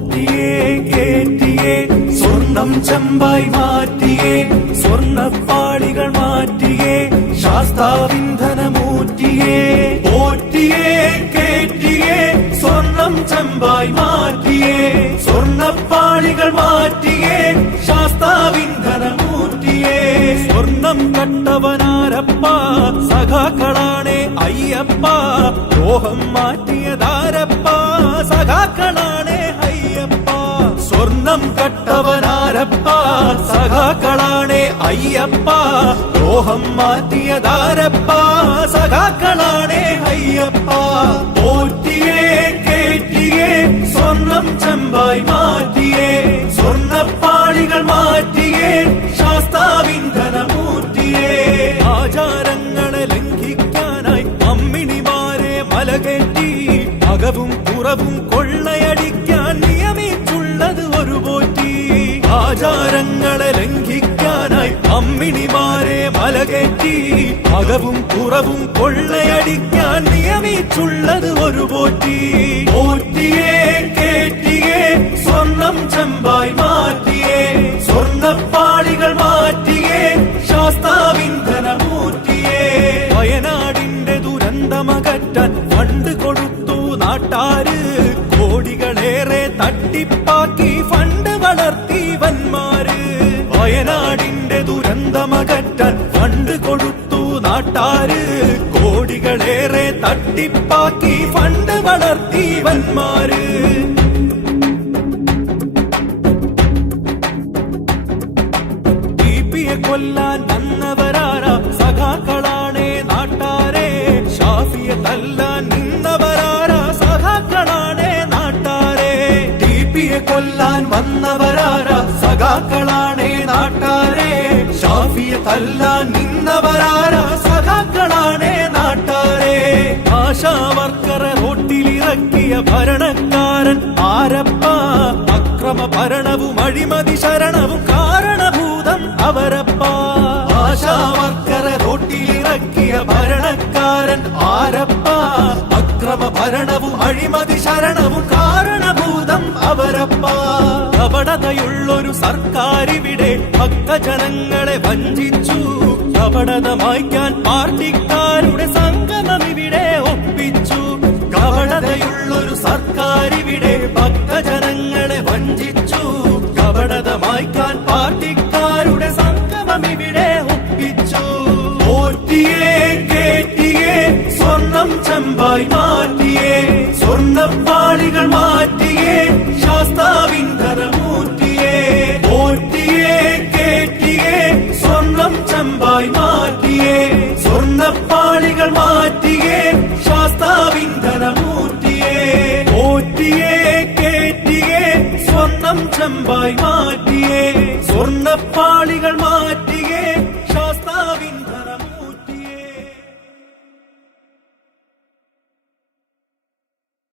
പോറ്റിയേ കേറ്റിയേ സ്വർണം ചെമ്പായി മാറ്റിയേ സ്വർണപ്പാളികൾ മാറ്റിയേ ശാസ്താവിന്ധനമൂറ്റിയേ പോറ്റിയേ കേറ്റിയേ സ്വർണം ചെമ്പായി മാറ്റിയേ സ്വർണപ്പാളികൾ മാറ്റിയേ ശാസ്താവിന്ധനമൂറ്റിയേ സ്വർണം കട്ടവനാരപ്പ സഖാക്കളാണേ അയ്യപ്പ. ലോഹം മാറ്റിയതാരപ്പ സഖാക്കളാണേ സ്വർണം കട്ടവനാരപ്പ സഖാക്കളാണേ അയ്യപ്പ ദ്രോഹം മാറ്റിയതാരപ്പ സഖാക്കളാണേ അയ്യപ്പ. പോറ്റിയേ കേറ്റിയേ സ്വർണം ചെമ്പായി മാറ്റിയേ സ്വർണപ്പാളികൾ മാറ്റിയേ ശാസ്താവിന്ധനമൂർത്തിയേ ആചാരങ്ങളെ ലംഘിക്കാനായി അമ്മിണിമാരെ മലകെട്ടി അകവും പുറവും കൊള്ളയടിക്കാൻ ആചാരങ്ങളെ ലംഘിക്കാനായി അമ്മിണിമാരെ മലകേറ്റി അകവും പുറവും കൊള്ളയടിക്കാൻ നിയമിച്ചുള്ളത് ഒരു പോറ്റി. പോറ്റിയേ കേട്ടിയേ സ്വർണം ചെമ്പായി മാറ്റിയേ. സ്വർണപ്പാളികൾ മാറ്റിയേ ശാസ്താവിന്ധനമൂറ്റിയേ. വയനാടിന്റെ ദുരന്തമകറ്റാൻ ഫണ്ട് കൊടുത്തു നാട്ടാര്. കോടികളേറെ തട്ടിപ്പാക്കി ദുരന്തമകറ്റാൻ ഫണ്ട് കൊടുത്തു നാട്ടാര്. കോടികളേറെ തട്ടിപ്പാക്കി ഫണ്ട് വളർത്തി വന്മാര്. കൊല്ലാൻ വന്നവരാരാ? സഖാക്കളാണേ നാട്ടാരെ. ഷാഫിയെ തല്ലാൻ നിന്നവരാരാ? സഖാക്കളാണേ നാട്ടാരെ. ടിപിയെ കൊല്ലാൻ വന്നവരാരാ? സഖാക്കളാണേ നാട്ടാരെ. ഷാഫിയെ തല്ലാൻ നിന്നവരാരാ സഖാക്കളാണേ നാട്ടാരെ. ആശാവർക്കറെ റോട്ടിലിറക്കിയ ഭരണക്കാരൻ ആരപ്പ അക്രമ ഭരണവും അഴിമതി ശരണവും കാരണഭൂതം അവരപ്പ. ആശാവർക്കറെ റോട്ടിലിറക്കിയ ഭരണക്കാരൻ ആരപ്പ അക്രമ ഭരണവും അഴിമതി ശരണവും കാരണഭൂതം അവരപ്പ. കപടതയുള്ളൊരു സർക്കാരിവിടെ ഭക്തജനങ്ങളെ വഞ്ചിച്ചു. കപടത മായ്ക്കാൻ പാർട്ടിക്കാരുടെ സംഗമം ഇവിടെ ഒപ്പിച്ചു. കപടതയുള്ളൊരു സർക്കാർ ഇവിടെ ഭക്തജനങ്ങളെ വഞ്ചിച്ചു. കപടത മായ്ക്കാൻ പാർട്ടിക്കാരുടെ സംഗമം ഇവിടെ ഒപ്പിച്ചു. സ്വർണം ചെമ്പായി മാറ്റിയേ. സ്വർണപ്പാളികൾ മാറ്റിയേ ശാസ്താവിന്ധനമൂർത്തിയേ സ്വർണം ചെമ്പായി മാറ്റിയേ സ്വർണപ്പാളികൾ മാറ്റിയേ